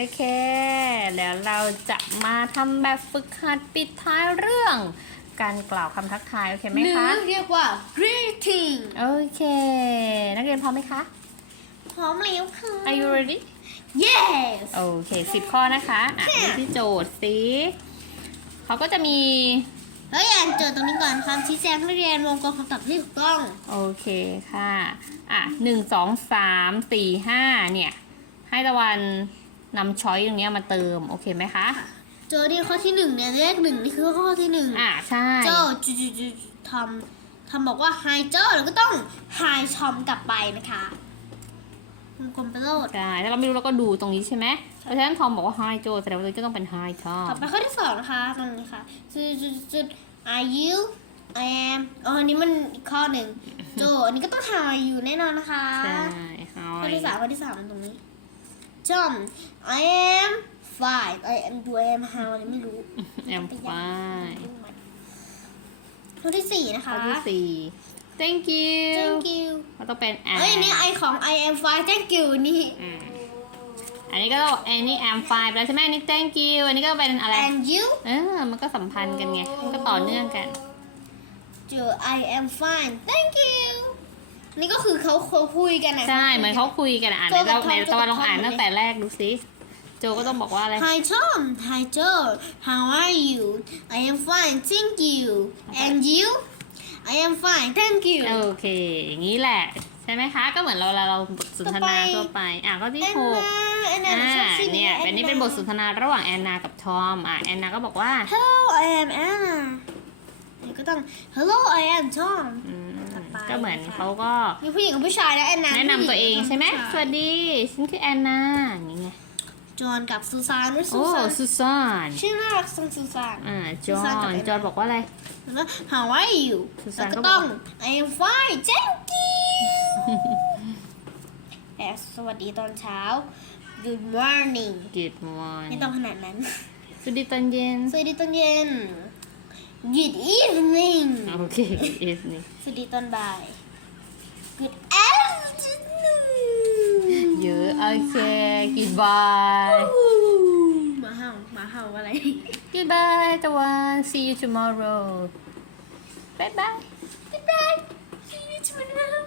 โอเค แล้วเราจะมาทำแบบฝึกหัดปิดท้ายเรื่อง การกล่าวคำทักทาย โอเคไหมหรือคะเรียกว่า greeting โอเค นักเรียนพร้อมไหมคะ พร้อมแล้วค่ะ Are you ready yes โอเคสิบข้อนะคะอะค่ะดูที่โจทย์สิเขาก็จะมีเฮ้ยอ่านโจทย์ตรงนี้ก่อนคำชี้แจงนักเรียนวงกลมคำตอบที่ถูกต้อง โอเคค่ะ อะหนึ่งสองสามสี่ห้าเนี่ย ให้ตะวัน นำช้อยตรงเนี้ยมาเติม โอเคไหมคะ โจทย์ที่ข้อที่หนึ่งเนี่ยเลขหนึ่งนี่คือข้อที่หนึ่งอะใช่โจจุจุจุทำทำบอกว่า hi โจแล้วก็ต้อง hi ชอมกลับไปนะคะวงกลมไปโลดใช่ถ้าเราไม่รู้เราก็ดูตรงนี้ใช่ไหมเพราะฉะนั้นทอมบอกว่า hi โจแสดงว่าตรงนี้ก็ต้องเป็น hi ทอมต่อไปข้อที่สองนะคะตรงนี้ค่ะจุดจุดจุด are you I am อ๋ออันนี้มันอีกข้อหนึ่งโจอันนี้ก็ต้อง hi you แน่นอนนะคะใช่ข้อ hi ที่สามข้อที่สามมันตรงนี้ John I am five I am ดู I am how อะไรไม่รู้ am fine ข้อที่สี่นะข้อคะที่สี่ thank you thank you ก็ต้องเป็น am เอ้ยอันนี้ไอของ I am five thank you นี่อืมอันนี้ก็ต้องอันนี้ am fine ไปแล้วใช่ไหมอันนี้ thank you อันนี้ก็เป็นอะไร and you เออ มันก็สัมพันธ์กันไง มันก็ต่อเนื่องกันเจอ I am fine thank you นี่ก็คือเขาเขาคุยกันนะ ใช่เหมือนเขาคุยกันอะอ่านโจในกับเราในทอมตะวันโจลกับองอ่านทอม ตั้งแต่แรกดูสิโจก็ต้องบอกว่าอะไร Hi Tom Hi Joe how are you I am fine thank you and you I am fine thank you โอเค อย่างนี้แหละ ใช่ไหมคะ ก็เหมือนเราเราเราบทสนทนาต่ทั่อวไปไป อะข้อที่แอนหกนาแอนนาอ่าชอบชื่อเนี่ยแเป็นนี่เป็นบทสนทนาระหว่างแอนนากับทอม อะแอนนาก็บอกว่า Hello I am Anna นี่ก็ต้อง Hello I am Tom อืมต่อไป ก็เหมือนค่ะเขาก็มีผู้หญิงกับผู้ชายนะแอนนาแนะนำตัวเองใช่ไหมสผู้วัสดีฉันคือแอนนาอย่างนี้ไงจอห์นกับซูซานหรือซูโอ้ซานซูซานชื่อน่ารักจังซูซาน อ่าจซูอซานกับห์นแอนนา จอห์นบอกว่าอะไร แล้วก็ How are you ซูซาแล้นวก็ก็บอกต้อง I am fine thank you แอบสวัสดีตอนเช้า Good morning Good morning ไม่ต้องขนาดนั้น สวัสดีตอนเย็น สวัสดีตอนเย็น Good evening โอเค evening สวัสดีตอนบ่าย Good afternoon เยอะโอเค goodbye หมาเห่าหมาเห่าอะไร goodbye ตะวัน see you tomorrow bye bye Goodbye See you tomorrow